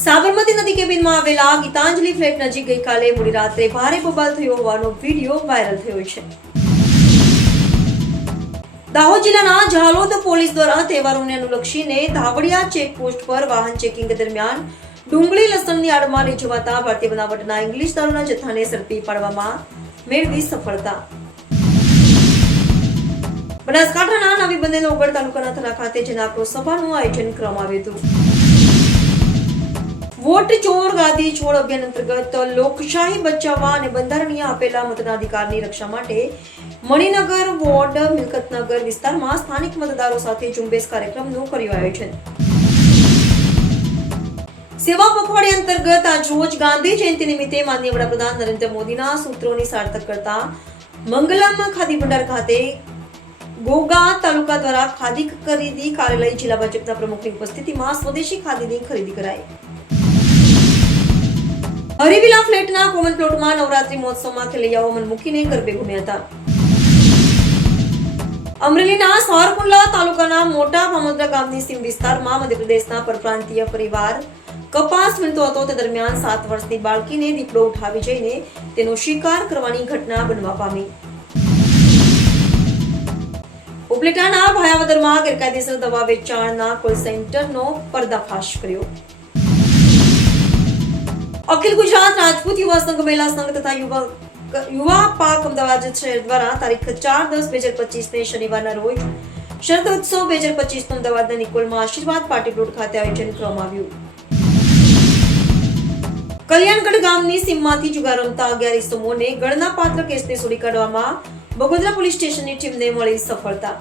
સાબરમતી નદી કેબિનમાં આવેલા ગીતાંજલિ ફ્લેટ નજીક ગઈકાલે મોડી રાત્રે ભારે બબાલ થયો હોવાનો વિડીયો વાયરલ થયો છે। દાહોદ જિલ્લાના ઝાલોદ પોલીસ દ્વારા તહેવારોને અનુલક્ષીને ધાવડિયા ચેકપોસ્ટ પર વાહન ચેકિંગ દરમિયાન ડુંગળી લસણની આડમાં લઈ જવાતા ભારતીય બનાવટના ઇંગ્લિશ દારૂના જથ્થાને ઝડપી પાડવામાં મેળવી સફળતા। બનાસકાંઠાના નવી બંનેલ ઓગળ તાલુકાના થરા ખાતે જનાક્રોશ સભાનું આયોજન કરવામાં આવ્યું હતું। વોટ ચોર ગાદી છોડ અભિયાન અંતર્ગત લોકશાહી બચાવવા અને બંધારણીય આપેલા મતદાધિકારની રક્ષા માટે મણિનગર વોર્ડ મિલકતનગર વિસ્તારમાં સ્થાનિક મતદારો સાથે ઝુંબેશ કાર્યક્રમનું કર્યું આયોજન। સેવા પખવાડિયા અંતર્ગત આજરોજ ગાંધી જયંતિ નિમિત્તે માનનીય વડાપ્રધાન નરેન્દ્ર મોદીના સૂત્રોની સાર્થક કરતા મંગલમ ખાદી ભંડાર ખાતે ગોગા તાલુકા દ્વારા ખાદી ખરીદી કાર્યાલય જિલ્લા ભાજપના પ્રમુખની ઉપસ્થિતિમાં સ્વદેશી ખાદીની ખરીદી કરાઈ। હરિવિલા ફ્લેટના કોમન પ્લોટમાં નવરાત્રી મહોત્સવમાં ખેલૈયાઓ મન મૂકીને ગરબે ઘૂમ્યા હતા। અમરેલીના સાવરકુંડલા તાલુકાના મોટા ભામોદરા ગામની સીમ વિસ્તારમાં મધ્યપ્રદેશના પરપ્રાંતીય પરિવાર કપાસ વીણતો હતો તે દરમિયાન 7 વર્ષની બાળકીને દીપડો ઉઠાવી જઈને તેનો શિકાર કરવાની ઘટના બનવા પામી। ઉપલેટાના ભાયાવદરમાં ગેરકાયદેસર દવા વેચાણના કોલ સેન્ટરનો પર્દાફાશ કર્યો। અખિલ ગુજરાત રાજપૂત યુવા સંઘ મહિલા સંઘ તથા યુવા પાક અમદાવાદ શહેર દ્વારા તારીખ 4/10/2025 ને શનિવારના રોજ શરદ ઉત્સવ 2025 નું અમદાવાદના નિકોલમાં આશીર્વાદ પાર્ટી પ્લોટ ખાતે આયોજન કરવામાં આવ્યું। કલ્યાણગઢ ગામની સીમમાંથી જુગાર રમતા 11 ઇસમોને ગણના પાત્ર કેસને છોડી કાઢવામાં બગોદરા પોલીસ સ્ટેશનની ટીમને મળી સફળતા।